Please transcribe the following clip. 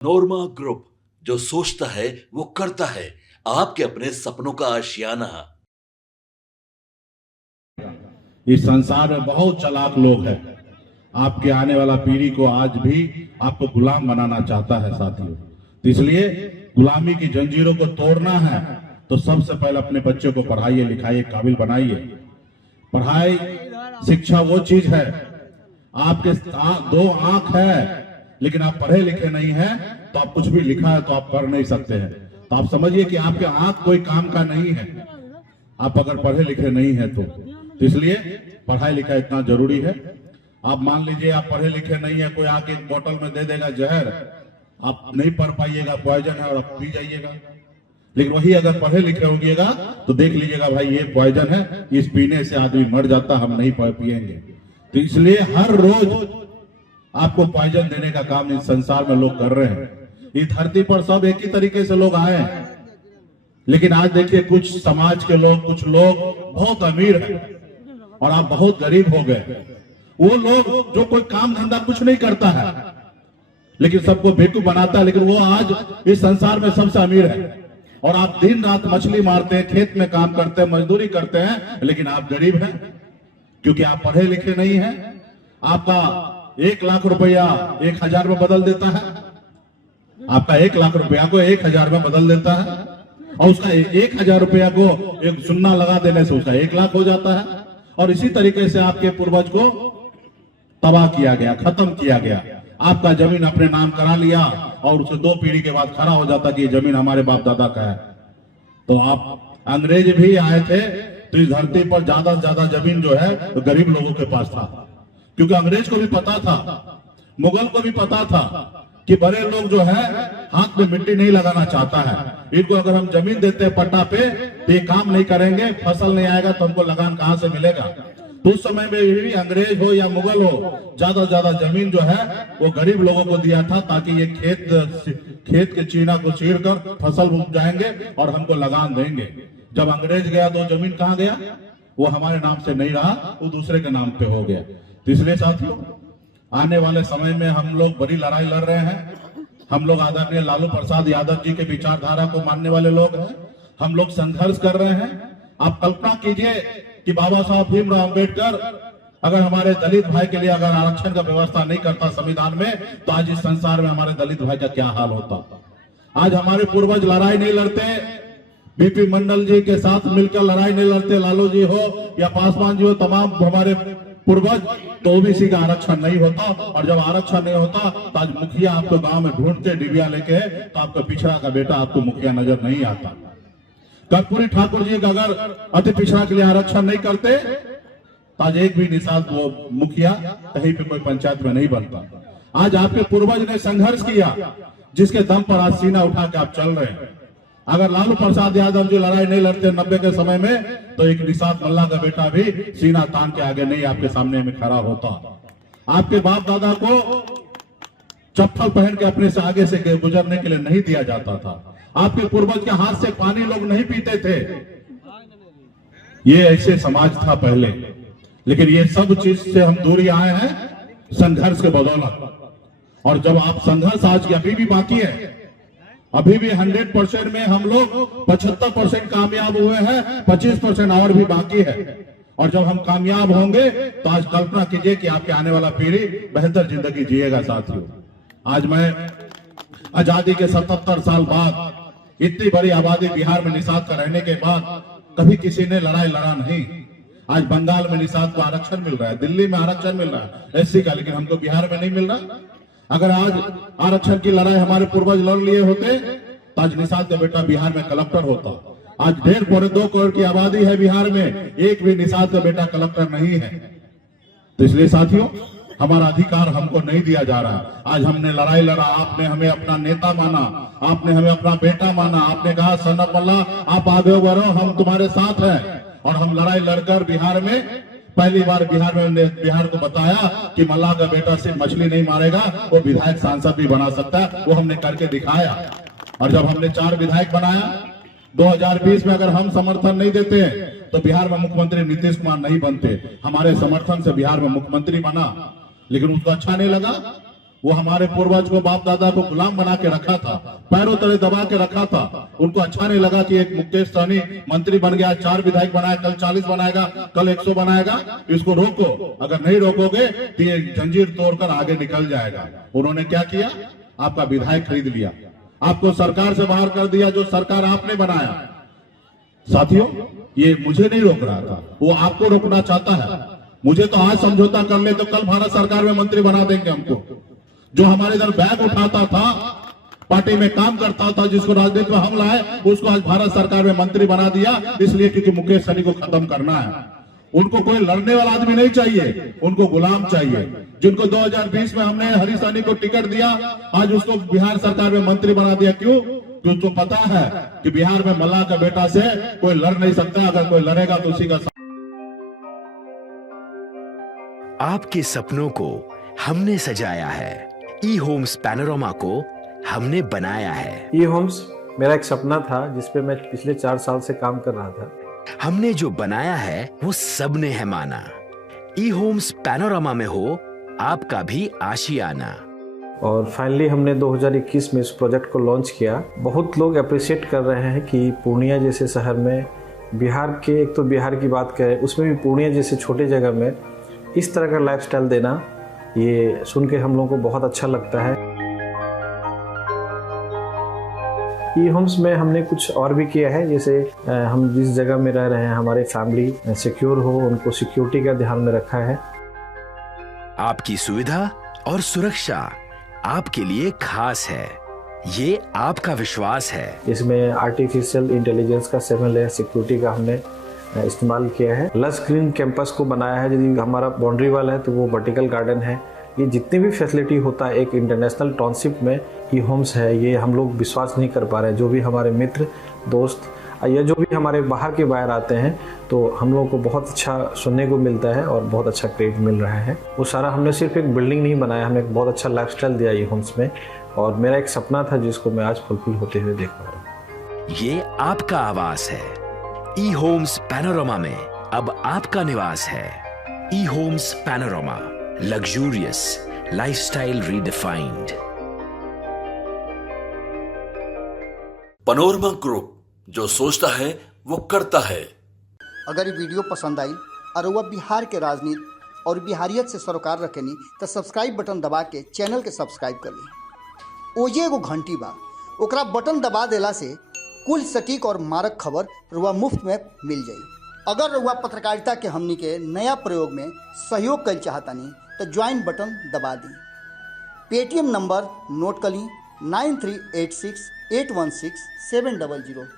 नोरमा group, जो सोचता है वो करता है। आपके अपने सपनों का आशियाना। इस संसार में बहुत चालाक लोग हैं। आपके आने वाला पीढ़ी को आज भी आपको गुलाम बनाना चाहता है साथियों। तो इसलिए गुलामी की जंजीरों को तोड़ना है तो सबसे पहले अपने बच्चों को पढ़ाइए, लिखाइए, काबिल बनाइए। पढ़ाई शिक्षा वो चीज है, आपके दो आंख है लेकिन आप पढ़े लिखे नहीं हैं तो आप कुछ भी लिखा है तो आप कर नहीं सकते हैं। तो आप समझिए कि आपके आंख कोई काम का नहीं है आप अगर पढ़े लिखे नहीं है तो इसलिए पढ़ाई लिखाई इतना जरूरी है। आप मान लीजिए आप पढ़े लिखे नहीं है, कोई आके एक बोतल में दे देगा जहर, आप नहीं पढ़ पाइएगा, पॉइजन है और आप पी जाइएगा। लेकिन वही अगर पढ़े लिखे होगिएगा तो देख लीजिएगा भाई ये पॉइजन है, इस पीने से आदमी मर जाता, हम नहीं पिएंगे। तो इसलिए हर रोज आपको पॉइजन देने का काम इस संसार में लोग कर रहे हैं। इस धरती पर सब एक ही तरीके से लोग आए हैं, लेकिन आज देखिए कुछ समाज के लोग, कुछ लोग बहुत अमीर हैं और आप बहुत गरीब हो गए। वो लोग जो कोई काम धंधा कुछ नहीं करता है लेकिन सबको बेवकूफ बनाता है, लेकिन वो आज इस संसार में सबसे अमीर है। और आप दिन रात मछली मारते हैं, खेत में काम करते हैं, मजदूरी करते हैं, लेकिन आप गरीब हैं क्योंकि आप पढ़े लिखे नहीं हैं। आपका 1 लाख रुपया 1000 में बदल देता है, आपका 1 लाख रुपया को 1000 में बदल देता है, और उसका 1000 रुपया को एक सुन्ना लगा देने से उसका 1 लाख हो जाता है। और इसी तरीके से आपके पूर्वज को तबाह किया गया, खत्म किया गया। आपका जमीन अपने नाम करा लिया और उसे 2 पीढ़ी के बाद खड़ा हो जाता कि ये जमीन हमारे बाप दादा का है। तो आप अंग्रेज भी आए थे तो इस धरती पर ज्यादा से ज्यादा जमीन जो है तो गरीब लोगों के पास था, क्योंकि अंग्रेज को भी पता था, मुगल को भी पता था कि बड़े लोग जो है हाथ में मिट्टी नहीं लगाना चाहता है। इनको अगर हम जमीन देते हैं पट्टा पे तो ये काम नहीं करेंगे, फसल नहीं आएगा तो हमको लगान कहां से मिलेगा। तो उस समय में भी अंग्रेज हो या मुगल हो, ज्यादा से ज्यादा जमीन जो है वो गरीब लोगों को दिया था ताकि ये खेत के चीना को चीर कर फसल उग जाएंगे और हमको लगान देंगे। जब अंग्रेज गया तो जमीन कहाँ गया, वो हमारे नाम से नहीं रहा, वो दूसरे के नाम पे हो गया। तो इसलिए साथियों आने वाले समय में हम लोग बड़ी लड़ाई लड़ रहे हैं। हम लोग आदरणीय लालू प्रसाद यादव जी के विचारधारा को मानने वाले लोग हैं, हम लोग संघर्ष कर रहे हैं। आप कल्पना कीजिए कि बाबा साहब भीमराव अंबेडकर अगर हमारे दलित भाई के लिए अगर आरक्षण का व्यवस्था नहीं करता संविधान में, तो आज इस संसार में हमारे दलित भाई का क्या हाल होता। आज हमारे पूर्वज लड़ाई नहीं लड़ते, बीपी मंडल जी के साथ मिलकर लड़ाई नहीं लड़ते, लालू जी हो या पासवान जी हो, तमाम हमारे पूर्वज, तो ओबीसी का आरक्षण नहीं होता। और जब आरक्षण नहीं होता तो आज मुखिया आपको गांव में ढूंढते डिबिया लेके, तो आपका पिछड़ा का बेटा आपको मुखिया नजर नहीं आता। कर्पूरी ठाकुर जी अगर अति पिछड़ा के लिए आरक्षण नहीं करते तो आज एक भी निषाद वो मुखिया कहीं पे कोई पंचायत में नहीं बनता। आज आपके पूर्वज ने संघर्ष किया जिसके दम पर आज सीना उठा के आप चल रहे हैं। अगर लालू प्रसाद यादव जी लड़ाई नहीं लड़ते 90 के समय में, तो एक निषाद मल्ला का बेटा भी सीना तान के आगे नहीं आपके सामने में खड़ा होता। आपके बाप दादा को चप्पल पहन के अपने से आगे से गुजरने के लिए नहीं दिया जाता था। आपके पूर्वज के हाथ से पानी लोग नहीं पीते थे। ये ऐसे समाज था पहले, लेकिन ये सब चीज से हम दूरी आए हैं संघर्ष के बदौलत। और जब आप संघर्ष आज की अभी भी बाकी है, अभी भी 100% में हम लोग 75% कामयाब हुए हैं, 25% और भी बाकी है। और जब हम कामयाब होंगे तो आज कल्पना कीजिए कि आपके आने वाला पीढ़ी बेहतर जिंदगी जिएगा। साथियों आज मैं आजादी के 77 साल बाद इतनी बड़ी आबादी बिहार में निषाद का रहने के बाद कभी किसी ने लड़ाई लड़ा नहीं। आज बंगाल में निषाद को आरक्षण मिल रहा है, दिल्ली में आरक्षण मिल रहा है एससी का, लेकिन हमको बिहार में नहीं मिल रहा। अगर आज आरक्षण की लड़ाई हमारे पूर्वज लड़ लिए होते तो आज निषाद का बेटा बिहार में कलेक्टर होता। आज 1.5-2 करोड़ की आबादी है बिहार में, एक भी निषाद का बेटा कलेक्टर नहीं है। तो इसलिए साथियों हमारा अधिकार हमको नहीं दिया जा रहा। आज हमने लड़ाई लड़ा, आपने हमें अपना नेता माना, आपने हमें अपना बेटा माना, आपने कहा सनब मल्ला आप आगे बढ़ो, हम तुम्हारे साथ हैं। और हम लड़ाई लड़कर बिहार में पहली बार बिहार को बताया कि मल्ला का बेटा सिर्फ मछली नहीं मारेगा, वो विधायक सांसद भी बना सकता है। वो हमने करके दिखाया। और जब हमने 4 विधायक बनाया 2020 में, अगर हम समर्थन नहीं देते तो बिहार में मुख्यमंत्री नीतीश कुमार नहीं बनते। हमारे समर्थन से बिहार में मुख्यमंत्री बना, लेकिन उसको अच्छा नहीं लगा वो हमारे पूर्वज को, बाप दादा को गुलाम बना के रखा था, पैरों तले दबा के रखा था। उनको अच्छा नहीं लगा कि एक मुकेश सहनी मंत्री बन गया, 4 विधायक बनाए, कल 40 बनाएगा, कल 100 बनाएगा, इसको रोको। अगर नहीं रोकोगे तो ये जंजीर तोड़कर आगे निकल जाएगा। उन्होंने क्या किया? आपका विधायक खरीद लिया, आपको सरकार से बाहर कर दिया, जो सरकार आपने बनाया। साथियों, ये मुझे नहीं रोक रहा था, वो आपको रोकना चाहता है। मुझे तो आज समझौता कर ले तो कल भारत सरकार में मंत्री बना देंगे हमको। जो हमारे इधर बैग उठाता था, पार्टी में काम करता था, जिसको राजनीति में हम लाए, उसको आज भारत सरकार में मंत्री बना दिया, इसलिए क्योंकि मुकेश सहनी को खत्म करना है। उनको कोई लड़ने वाला आदमी नहीं चाहिए, उनको गुलाम चाहिए। जिनको 2020 में हमने हरी सहनी को टिकट दिया, आज उसको बिहार सरकार में मंत्री बना दिया। क्यों? क्योंकि उसको पता है कि बिहार में मल्लाह का बेटा से कोई लड़ नहीं सकता, अगर कोई लड़ेगा तो उसी का। आपके सपनों को हमने सजाया है, ई होम्स पैनोरमा को हमने बनाया है। ई होम्स मेरा एक सपना था, जिसपे मैं पिछले 4 साल से काम कर रहा था। हमने जो बनाया है वो सबने है माना। ई होम्स पैनोरमा में हो आपका भी आशियाना। और फाइनली हमने 2021 में इस प्रोजेक्ट को लॉन्च किया। बहुत लोग अप्रिशिएट कर रहे हैं कि पूर्णिया जैसे शहर में, बिहार के, एक तो बिहार की बात करें, उसमें भी पूर्णिया जैसे छोटे जगह में इस तरह का लाइफस्टाइल देना, ये सुन के हम लोगों को बहुत अच्छा लगता है। ई होम्स में हमने कुछ और भी किया है, जैसे हम जिस जगह में रह रहे हैं, हमारे फैमिली सिक्योर हो, उनको सिक्योरिटी का ध्यान में रखा है। आपकी सुविधा और सुरक्षा आपके लिए खास है, ये आपका विश्वास है। इसमें आर्टिफिशियल इंटेलिजेंस का 7 लेयर सिक्योरिटी का हमने इस्तेमाल किया है। लस ग्रीन कैंपस को बनाया है। यदि हमारा बाउंड्री वाल है तो वो वर्टिकल गार्डन है। ये जितनी भी फैसिलिटी होता है एक इंटरनेशनल टाउनशिप में, ई होम्स है, ये हम लोग विश्वास नहीं कर पा रहे हैं। जो भी हमारे मित्र, दोस्त या जो भी हमारे बाहर के बाहर आते हैं, तो हम लोगों को बहुत अच्छा सुनने को मिलता है और बहुत अच्छा क्रेडिट मिल रहा है। वो सारा हमने सिर्फ एक बिल्डिंग नहीं बनाया, हमें एक बहुत अच्छा लाइफस्टाइल दिया ई होम्स में, और मेरा एक सपना था जिसको मैं आज फुलफिल होते हुए देख पा रहा हूँ। ये आपका आवास है। ई होम्स पैनोरमा में अब आपका निवास है। E Homes Panorama, luxurious lifestyle redefined. Panorama group, जो सोचता है वो करता है। अगर ये वीडियो पसंद आई और वह बिहार के राजनीति और बिहारियत से सरोकार रखेनी तो सब्सक्राइब बटन दबा के चैनल के सब्सक्राइब कर ली। ओजे एगो घंटी बा, ओकरा बटन दबा देला से कुल सटीक और मारक खबर रुआ मुफ्त में मिल जाई। अगर रुआ पत्रकारिता के हमनी के नया प्रयोग में सहयोग कर चाहतानी तो ज्वाइन बटन दबा दी। पेटीएम नंबर नोट कर ली 9386816700।